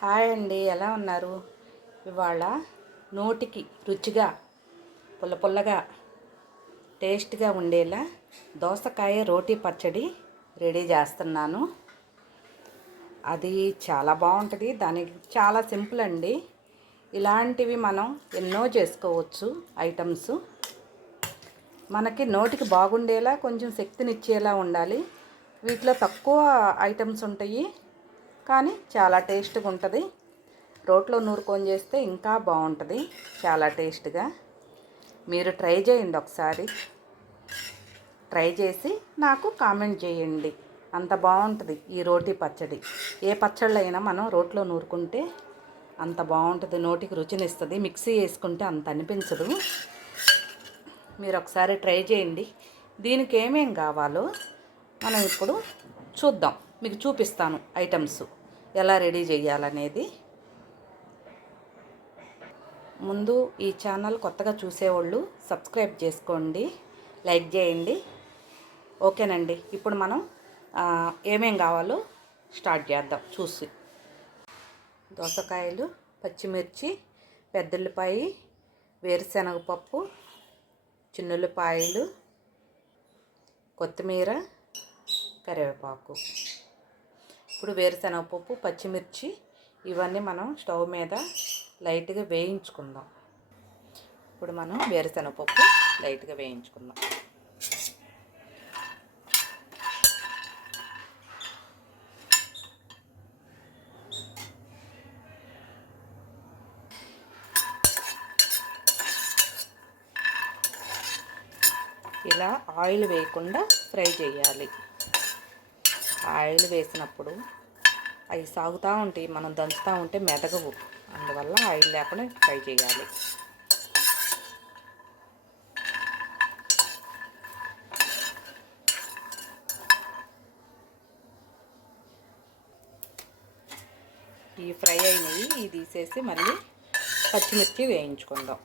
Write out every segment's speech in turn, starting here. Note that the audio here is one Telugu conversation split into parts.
హాయ్ అండి ఎలా ఉన్నారు? ఇవాళ నోటికి రుచిగా పుల్ల పుల్లగా టేస్ట్గా ఉండేలా దోసకాయ రోటీ పచ్చడి రెడీ చేస్తున్నాను. అది చాలా బాగుంటుంది దానికి చాలా సింపుల్ అండి. ఇలాంటివి మనం ఎన్నో చేసుకోవచ్చు ఐటమ్స్. మనకి నోటికి బాగుండేలా కొంచెం శక్తినిచ్చేలా ఉండాలి. వీటిలో తక్కువ ఐటమ్స్ ఉంటాయి కానీ చాలా టేస్ట్గా ఉంటుంది రోట్లో నూరుకొని చేస్తే ఇంకా బాగుంటుంది చాలా టేస్ట్గా. మీరు ట్రై చేయండి ఒకసారి. ట్రై చేసి నాకు కామెంట్ చేయండి. అంత బాగుంటుంది ఈ రోటి పచ్చడి. ఏ పచ్చళ్ళు అయినా మనం రోట్లో నూరుకుంటే అంత బాగుంటుంది నోటికి రుచినిస్తుంది. మిక్సీ వేసుకుంటే అంత అనిపించదు. మీరు ఒకసారి ట్రై చేయండి. దీనికి ఏమేం కావాలో మనం ఇప్పుడు చూద్దాం. మీకు చూపిస్తాను ఐటమ్స్. ఎలా రెడీ చేయాలనేది. ముందు ఈ ఛానల్ కొత్తగా చూసేవాళ్ళు సబ్స్క్రైబ్ చేసుకోండి లైక్ చేయండి. ఓకేనండి ఇప్పుడు మనం ఏమేం కావాలో స్టార్ట్ చేద్దాం చూసి. దోసకాయలు పచ్చిమిర్చి పెద్దల్లిపాయి వేరుశనగపప్పు చిన్నుల్లిపాయలు కొత్తిమీర కరివేపాకు. ఇప్పుడు వేరుశనగపప్పు పచ్చిమిర్చి ఇవన్నీ మనం స్టవ్ మీద లైట్గా వేయించుకుందాం. ఇప్పుడు మనం వేరుశనగపప్పు లైట్గా వేయించుకుందాం. ఇలా ఆయిల్ వేయకుండా ఫ్రై చేయాలి. ఆయిల్ వేసినప్పుడు అవి సాగుతూ ఉంటాయి మనం దంచుతూ ఉంటే మెదగవు. అందువల్ల ఆయిల్ లేకుండా ఫ్రై చేయాలి. ఈ ఫ్రై అయినవి తీసేసి మళ్ళీ పచ్చిమిర్చి వేయించుకుందాం.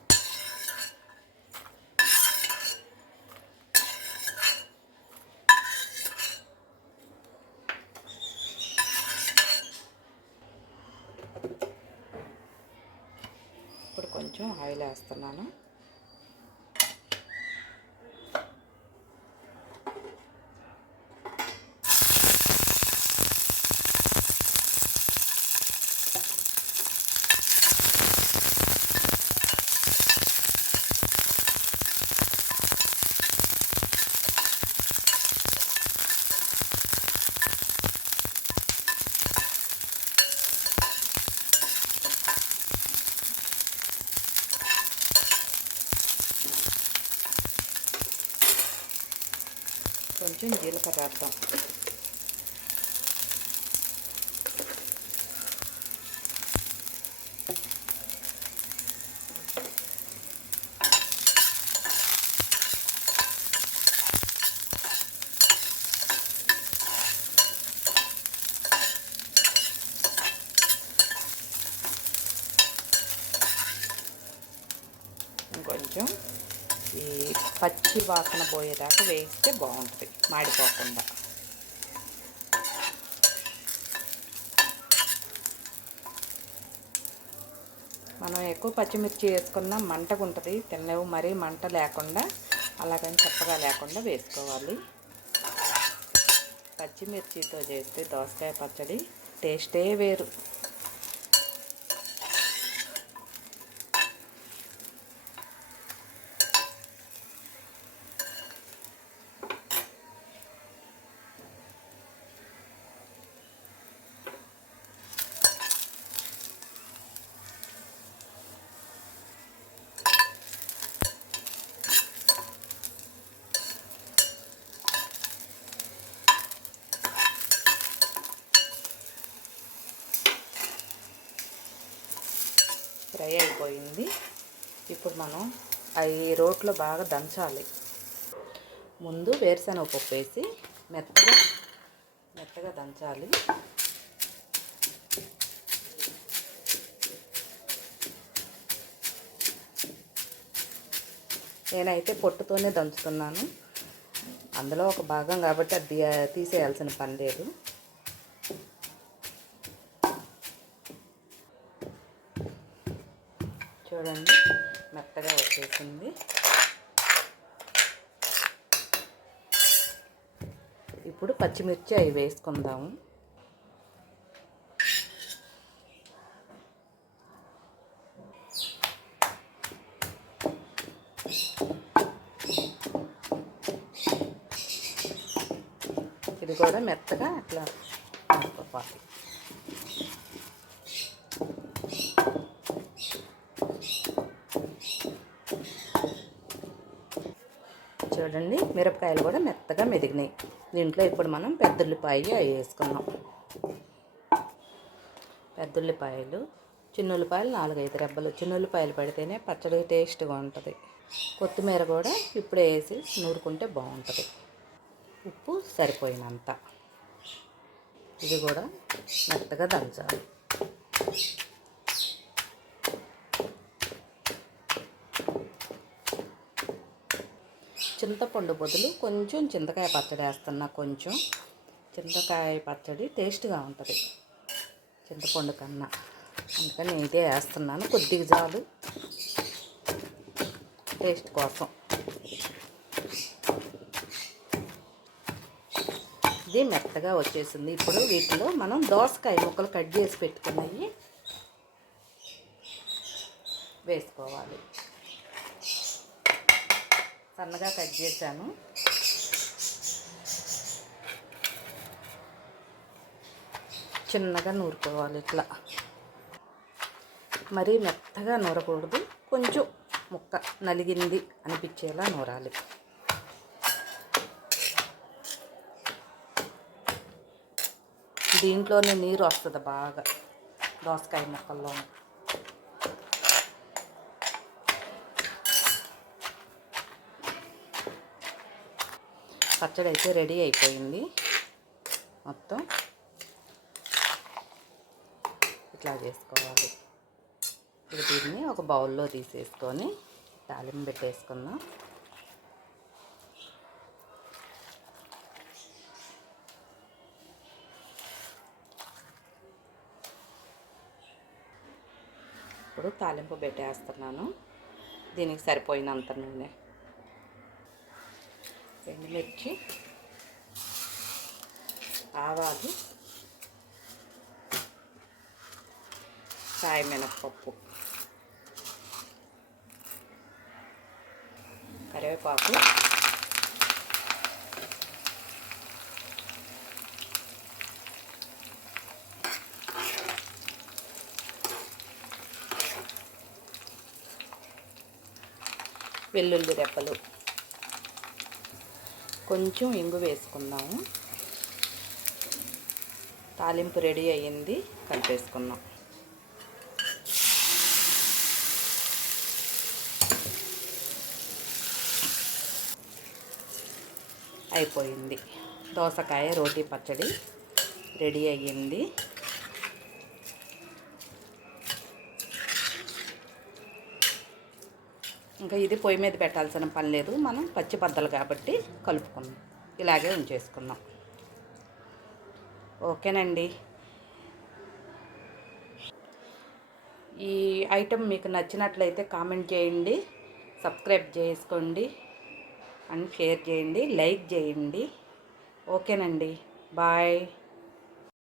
ఇప్పుడు కొంచెం ఆయిల్ వేస్తున్నాను. కొంచెం జీలకర్ర వేద్దాం ఇంకొంచెం ఈ పచ్చి వాసన పోయేదాకా వేస్తే బాగుంటుంది మాడిపోకుండా. మనం ఎక్కువ పచ్చిమిర్చి వేసుకున్నా మంటగా ఉంటుంది తినలేవు మరీ మంట లేకుండా అలాగని చప్పగా లేకుండా వేసుకోవాలి. పచ్చిమిర్చితో చేస్తే దోసకాయ పచ్చడి టేస్టే వేరు. ఫ్రై అయిపోయింది. ఇప్పుడు మనం అవి రోట్లో బాగా దంచాలి. ముందు వేరుశనగ పప్పు వేసి మెత్తగా మెత్తగా దంచాలి. నేనైతే పొట్టుతోనే దంచుతున్నాను. అందులో ఒక భాగం కాబట్టి అది తీసేయాల్సిన పని లేదు. చూడండి మెత్తగా వచ్చేసింది. ఇప్పుడు పచ్చిమిర్చి అవి వేసుకుందాము. ఇది కూడా మెత్తగా అట్లా అనుకోవాలి చూడండి మిరపకాయలు కూడా మెత్తగా మెదిగినాయి. దీంట్లో ఇప్పుడు మనం పెద్దల్లిపాయ అవి వేసుకున్నాం పెద్దల్లిపాయలు చిన్నుల్లిపాయలు నాలుగైదు రెబ్బలు. చిన్నుల్లిపాయలు పడితేనే పచ్చడి టేస్ట్గా ఉంటుంది. కొత్తిమీర కూడా ఇప్పుడే వేసి నూరుకుంటే బాగుంటుంది. ఉప్పు సరిపోయినంత. ఇది కూడా మెత్తగా దంచాలి. చింతపండు బదులు కొంచెం చింతకాయ పచ్చడి వేస్తున్నా కొంచెం. చింతకాయ పచ్చడి టేస్ట్గా ఉంటుంది. చింతపండు కన్నా. అందుకని ఇదే వేస్తున్నాను. కొద్దిగా చాలు. టేస్ట్ కోసం. ఇది మెత్తగా వచ్చేసింది. ఇప్పుడు వీటిలో మనం దోసకాయ ముక్కలు కట్ చేసి పెట్టుకున్నవి వేసుకోవాలి. సన్నగా కట్ చేశాను. చిన్నగా నూరుకోవాలి ఇట్లా. మరీ మెత్తగా నూరకూడదు. కొంచెం ముక్క నలిగింది అనిపించేలా నూరాలి. దీంట్లోనే నీరు వస్తుంది బాగా. దోసకాయ ముక్కల్లో. పచ్చడి అయితే రెడీ అయిపోయింది. మొత్తం ఇట్లా చేసుకోవాలి. ఇప్పుడు దీన్ని ఒక బౌల్లో తీసేసుకొని తాలింపు పెట్టేసుకుందాం. ఇప్పుడు తాలింపు పెట్టేస్తున్నాను. దీనికి సరిపోయినంత నూనె. ఎండుమిర్చి ఆవాలు సాయి మినప్పప్పు కరివేపాకు వెల్లుల్లి రెప్పలు కొంచెం ఇంగు వేసుకుందాము. తాలింపు రెడీ అయ్యింది కలిపేసుకున్నాం అయిపోయింది. దోసకాయ రోటీ పచ్చడి రెడీ అయ్యింది. ఇంకా ఇది పొయ్యి మీద పెట్టాల్సిన పని లేదు. మనం పచ్చి బద్దలు కాబట్టి కలుపుకుందాం ఇలాగే ఉంచేసుకుందాం ఓకేనండి. ఈ ఐటెం మీకు నచ్చినట్లయితే కామెంట్ చేయండి సబ్స్క్రైబ్ చేసుకోండి అండ్ షేర్ చేయండి లైక్ చేయండి. ఓకేనండి. బాయ్.